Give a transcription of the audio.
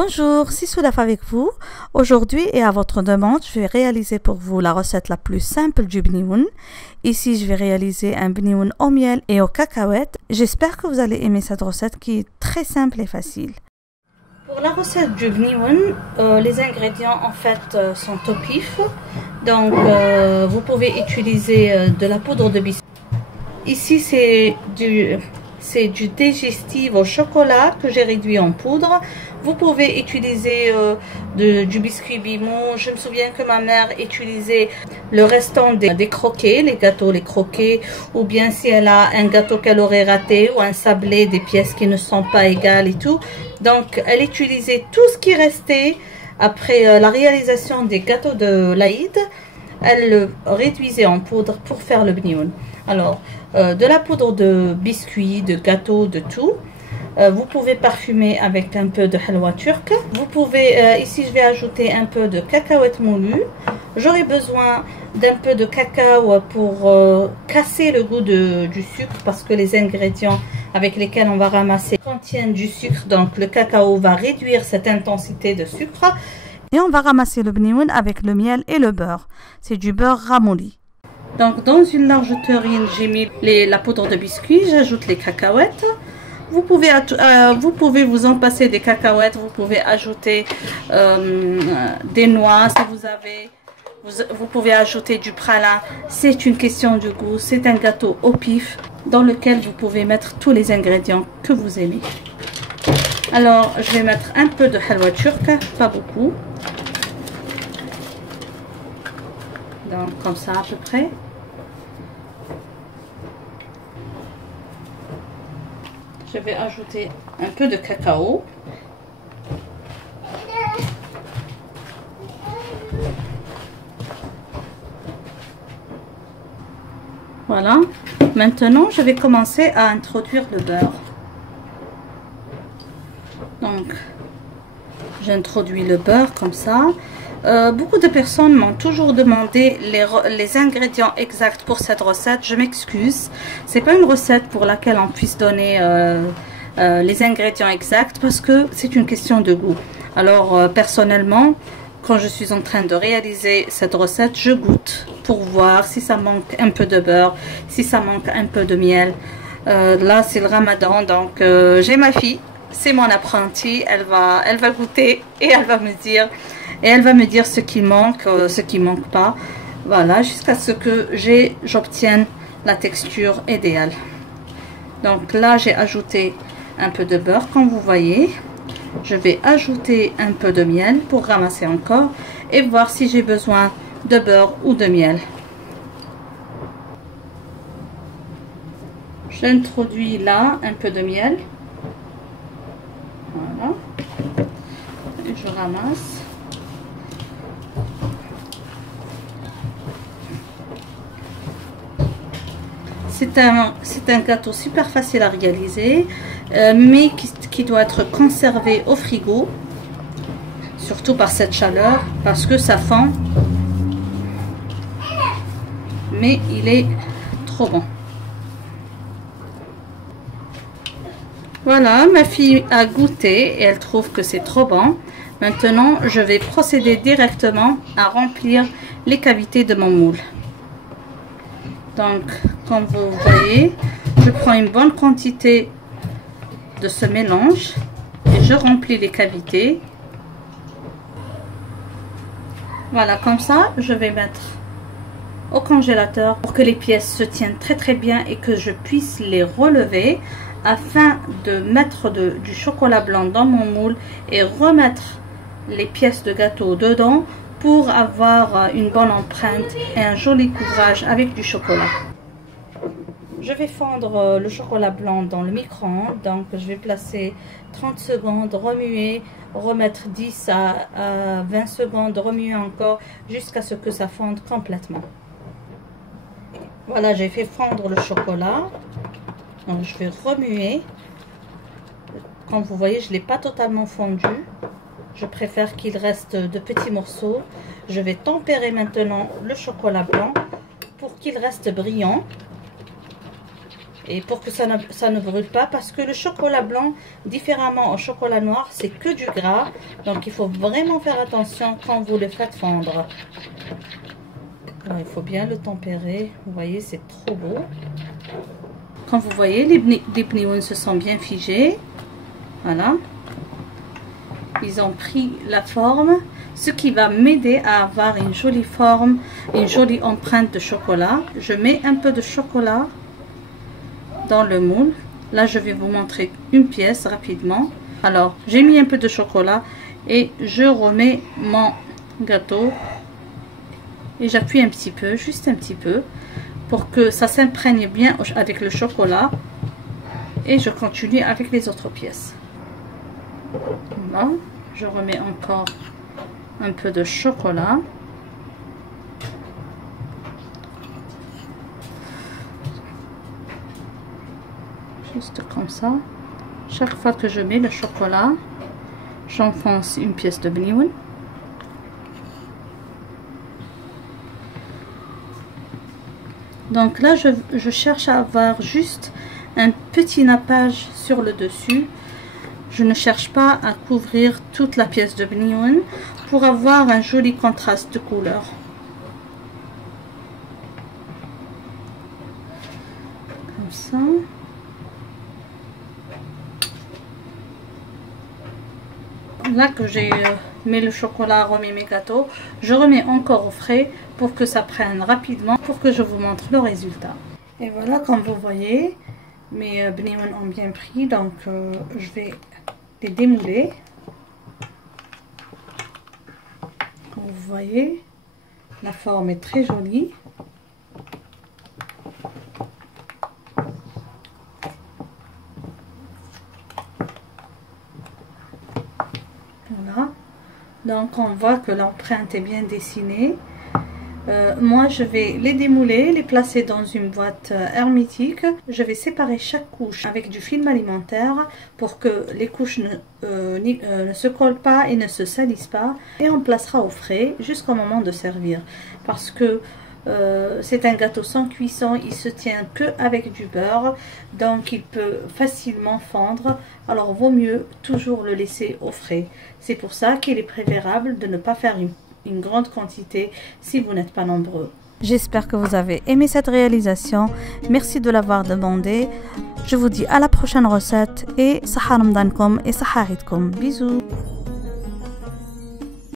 Bonjour, c'est Soulaf avec vous. Aujourd'hui et à votre demande, je vais réaliser pour vous la recette la plus simple du bnioun. Ici, je vais réaliser un bnioun au miel et aux cacahuètes. J'espère que vous allez aimer cette recette qui est très simple et facile. Pour la recette du bnioun, les ingrédients en fait sont au pif. Donc, vous pouvez utiliser de la poudre de biscuit. Ici, c'est du digestif au chocolat que j'ai réduit en poudre. Vous pouvez utiliser du biscuit Bimou. Je me souviens que ma mère utilisait le restant des croquets, les gâteaux, les croquets, ou bien si elle a un gâteau qu'elle aurait raté ou un sablé, des pièces qui ne sont pas égales et tout. Donc, elle utilisait tout ce qui restait après la réalisation des gâteaux de l'Aïd. Elle le réduisait en poudre pour faire le bnioun. Alors, de la poudre de biscuits, de gâteaux, de tout. Vous pouvez parfumer avec un peu de halwa turc. Vous pouvez, ici je vais ajouter un peu de cacahuètes moulues. J'aurai besoin d'un peu de cacao pour casser le goût du sucre parce que les ingrédients avec lesquels on va ramasser contiennent du sucre. Donc le cacao va réduire cette intensité de sucre. Et on va ramasser le bnioun avec le miel et le beurre. C'est du beurre ramolli. Donc dans une large terrine, j'ai mis la poudre de biscuit, j'ajoute les cacahuètes. Vous pouvez vous en passer des cacahuètes, vous pouvez ajouter des noix si vous avez. Vous pouvez ajouter du pralin, c'est une question de goût, c'est un gâteau au pif dans lequel vous pouvez mettre tous les ingrédients que vous aimez. Alors je vais mettre un peu de halwa turc, pas beaucoup. Donc comme ça à peu près. Je vais ajouter un peu de cacao. Voilà. Maintenant, je vais commencer à introduire le beurre. Donc, j'introduis le beurre comme ça. Beaucoup de personnes m'ont toujours demandé les ingrédients exacts pour cette recette. Je m'excuse, c'est pas une recette pour laquelle on puisse donner les ingrédients exacts parce que c'est une question de goût. Alors personnellement, quand je suis en train de réaliser cette recette, je goûte pour voir si ça manque un peu de beurre, si ça manque un peu de miel. Là c'est le ramadan, donc j'ai ma fille, c'est mon apprentie, elle va goûter et elle va me dire ce qui manque, ce qui manque pas. Voilà, jusqu'à ce que j'obtienne la texture idéale. Donc là, j'ai ajouté un peu de beurre, comme vous voyez. Je vais ajouter un peu de miel pour ramasser encore et voir si j'ai besoin de beurre ou de miel. J'introduis là un peu de miel. Voilà. Et je ramasse. C'est un gâteau super facile à réaliser, mais qui doit être conservé au frigo, surtout par cette chaleur, parce que ça fond. Mais il est trop bon. Voilà, ma fille a goûté et elle trouve que c'est trop bon. Maintenant, je vais procéder directement à remplir les cavités de mon moule. Donc, comme vous voyez, je prends une bonne quantité de ce mélange et je remplis les cavités. Voilà, comme ça, je vais mettre au congélateur pour que les pièces se tiennent très bien et que je puisse les relever afin de mettre du chocolat blanc dans mon moule et remettre les pièces de gâteau dedans pour avoir une bonne empreinte et un joli couvrage avec du chocolat. Je vais fondre le chocolat blanc dans le micro-ondes, donc je vais placer 30 secondes, remuer, remettre 10 à 20 secondes, remuer encore jusqu'à ce que ça fonde complètement. Voilà, j'ai fait fondre le chocolat, donc je vais remuer. Comme vous voyez, je ne l'ai pas totalement fondu. Je préfère qu'il reste de petits morceaux. Je vais tempérer maintenant le chocolat blanc pour qu'il reste brillant. Et pour que ça ne brûle pas, parce que le chocolat blanc, différemment au chocolat noir, c'est que du gras. Donc il faut vraiment faire attention quand vous le faites fondre. Alors, il faut bien le tempérer. Vous voyez, c'est trop beau. Comme vous voyez, les bnioun se sont bien figés. Voilà. Ils ont pris la forme, ce qui va m'aider à avoir une jolie forme, une jolie empreinte de chocolat. Je mets un peu de chocolat dans le moule. Là, je vais vous montrer une pièce rapidement. Alors, j'ai mis un peu de chocolat et je remets mon gâteau et j'appuie un petit peu, juste un petit peu, pour que ça s'imprègne bien avec le chocolat. Et je continue avec les autres pièces. Voilà. Je remets encore un peu de chocolat. Juste comme ça. Chaque fois que je mets le chocolat, j'enfonce une pièce de bnioun. Donc là, je cherche à avoir juste un petit nappage sur le dessus. Je ne cherche pas à couvrir toute la pièce de bnioun pour avoir un joli contraste de couleur. Comme ça. Là que j'ai mis le chocolat, remis mes gâteaux, je remets encore au frais pour que ça prenne rapidement, pour que je vous montre le résultat. Et voilà, comme vous voyez, mes bnioun ont bien pris, donc je vais les démouler. Comme vous voyez, la forme est très jolie. Voilà, donc on voit que l'empreinte est bien dessinée. Moi je vais les démouler, les placer dans une boîte hermétique. Je vais séparer chaque couche avec du film alimentaire pour que les couches ne se collent pas et ne se salissent pas. Et on placera au frais jusqu'au moment de servir. Parce que c'est un gâteau sans cuisson, il se tient que avec du beurre, donc il peut facilement fondre. Alors vaut mieux toujours le laisser au frais. C'est pour ça qu'il est préférable de ne pas faire une grande quantité si vous n'êtes pas nombreux. J'espère que vous avez aimé cette réalisation. Merci de l'avoir demandé. Je vous dis à la prochaine recette et saha ramdankom et saha idkom. Bisous.